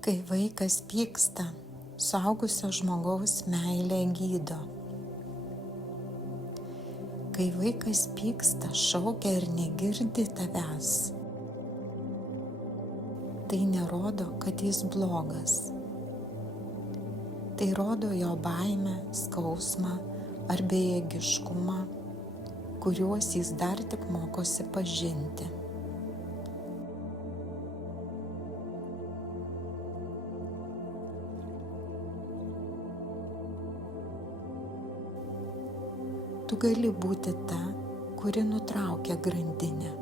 Kai vaikas pyksta, suaugusio žmogaus meilė gydo. Kai vaikas pyksta, šaukia ir negirdi tavęs, tai nerodo, kad jis blogas. Tai rodo jo baimę, skausmą ar bejėgiškumą, kuriuos jis dar tik mokosi pažinti. Tu gali būti ta, kuri nutraukia grandinę.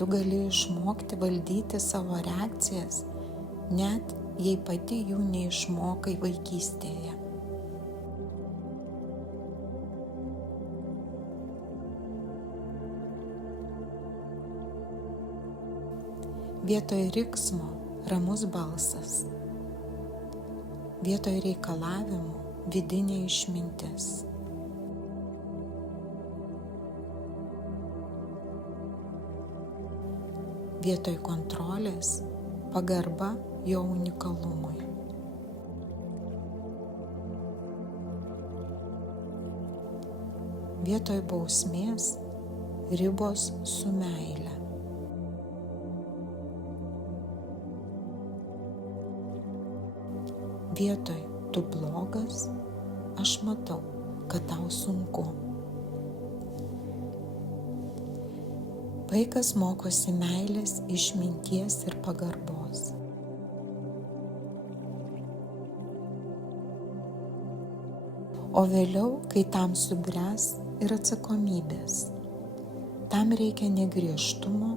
Tu gali išmokti valdyti savo reakcijas, net jei pati jų neišmokai vaikystėje. Vietoj riksmo ramus balsas. Vietoj reikalavimų vidinė išmintis. Vietoj kontrolės pagarba jo unikalumui. Vietoj bausmės ribos su meile. Vietoj tu blogas, aš matau, kad tau sunku. Vaikas mokosi meilės, išminties ir pagarbos. O vėliau, kai tam subręs ir atsakomybės, tam reikia ne griežtumo,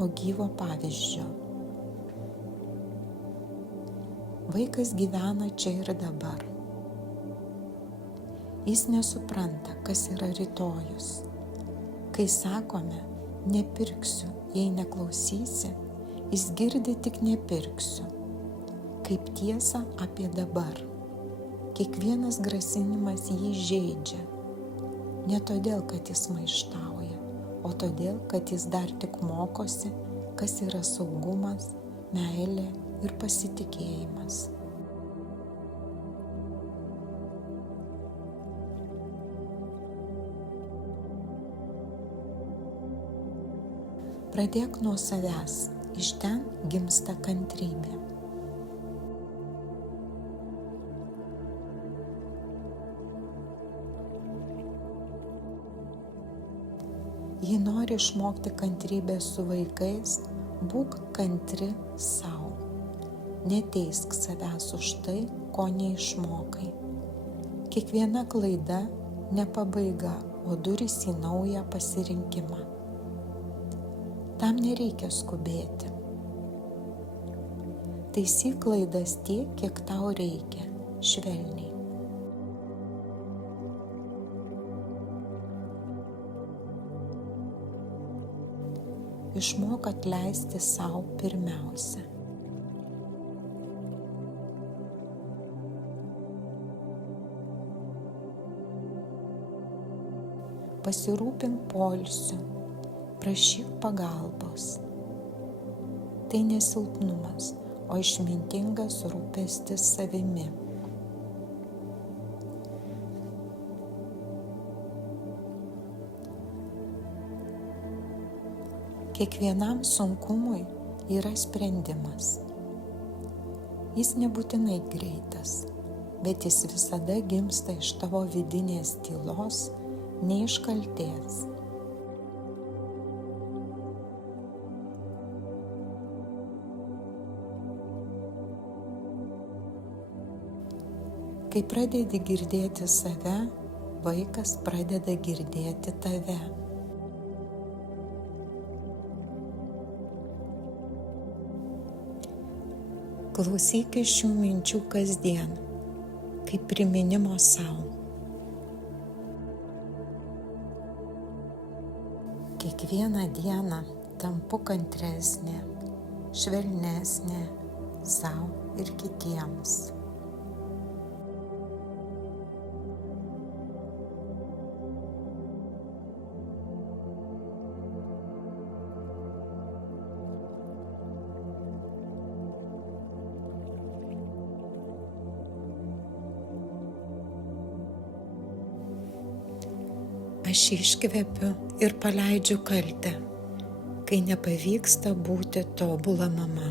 o gyvo pavyzdžio. Vaikas gyvena čia ir dabar. Jis nesupranta, kas yra rytojus. Kai sakome, nepirksiu, jei neklausysi, jis girdi tik nepirksiu, kaip tiesą apie dabar. Kiekvienas grasinimas jį žeidžia. Ne todėl, kad jis maištauja, o todėl, kad jis dar tik mokosi, kas yra saugumas, meilė ir pasitikėjimas. Pradėk nuo savęs, iš ten gimsta kantrybė. Jei nori išmokti kantrybę su vaikais, būk kantri sau. Neteisk savęs už tai, ko neišmokai. Kiekviena klaida ne pabaiga, o durys į naują pasirinkimą. Tam nereikia skubėti. Taisyk klaidas tiek, kiek tau reikia, švelniai. Išmok atleisti sau pirmiausia. Pasirūpink poilsiu, prašyk pagalbos. Tai ne silpnumas, o išmintingas rūpestis savimi. Kiekvienam sunkumui yra sprendimas. Jis nebūtinai greitas, bet jis visada gimsta iš tavo vidinės tylos, ne iš kaltės. Kai pradedi girdėti save, vaikas pradeda girdėti tave. Klausykis šių minčių kasdien, kaip priminimo sau. Kiekvieną dieną tampu kantresnė, švelnesnė sau ir kitiems. Aš iškvepiu ir paleidžiu kaltę, kai nepavyksta būti tobula mama.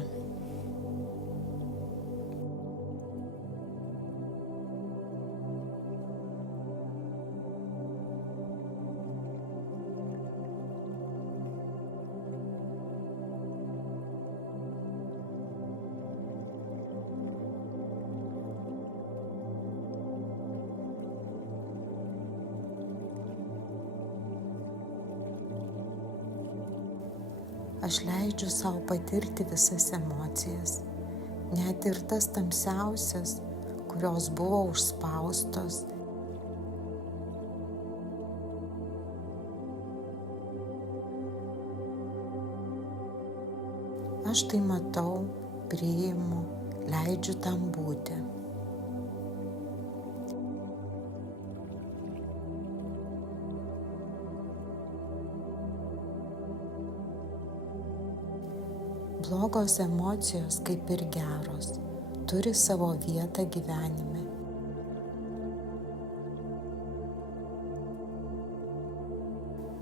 Aš leidžiu savo patirti visas emocijas, net ir tas tamsiausias, kurios buvo užspaustos. Aš tai matau, priimu, leidžiu tam būti. Blogos emocijos, kaip ir geros, turi savo vietą gyvenime.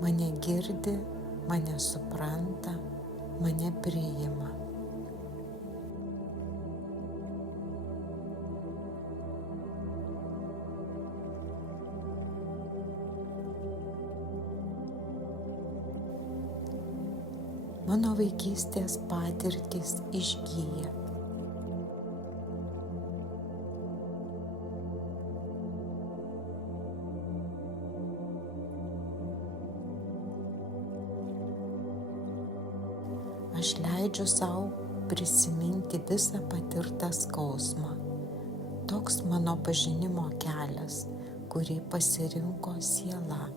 Mane girdi, mane supranta, mane priima. Mano vaikystės patirtys išgyja. Aš leidžiu sau prisiminti visą patirtą skausmą. Toks mano pažinimo kelias, kurį pasirinko siela.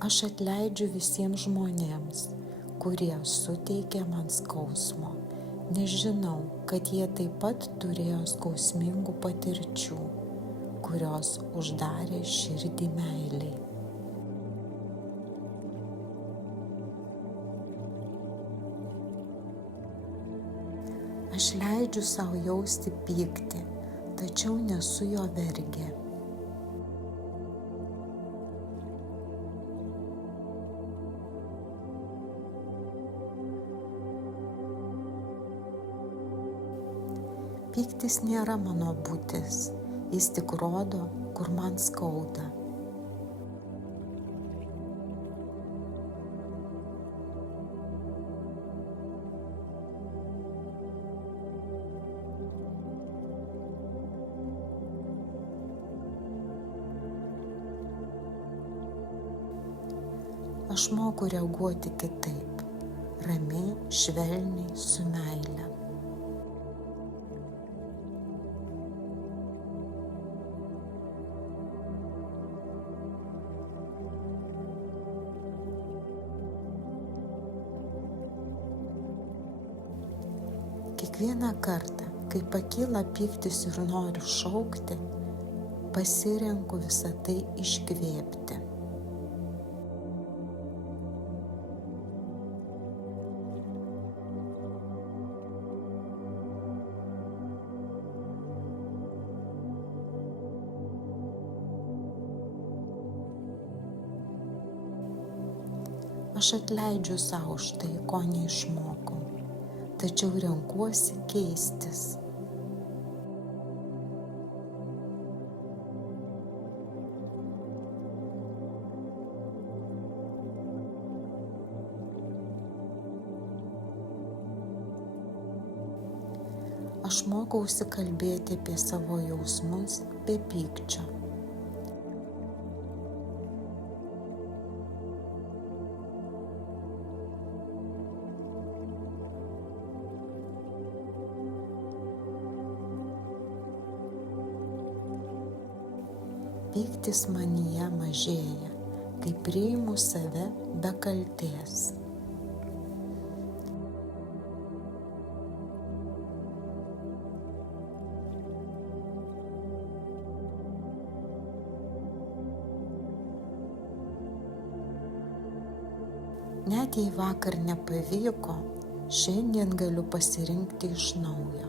Aš atleidžiu visiems žmonėms, kurie suteikė man skausmo, nes žinau, kad jie taip pat turėjo skausmingų patirčių, kurios uždarė širdį meilei. Aš leidžiu sau jausti pyktį, tačiau nesu jo vergė. Pyktis nėra mano būtis, jis tik rodo, kur man skauda. Aš moku reaguoti kitaip, ramiai, švelniai, su meile. Kiekvieną kartą, kai pakyla pyktis ir noriu šaukti, pasirenku visą tai iškvėpti. Aš atleidžiu sau už tai, ko neišmokau, tačiau renkuosi keistis. Aš mokausi kalbėti apie savo jausmus be pykčio. Pyktis manyje mažėja, kai priimu save be kaltės. Net jei vakar nepavyko, šiandien galiu pasirinkti iš naujo.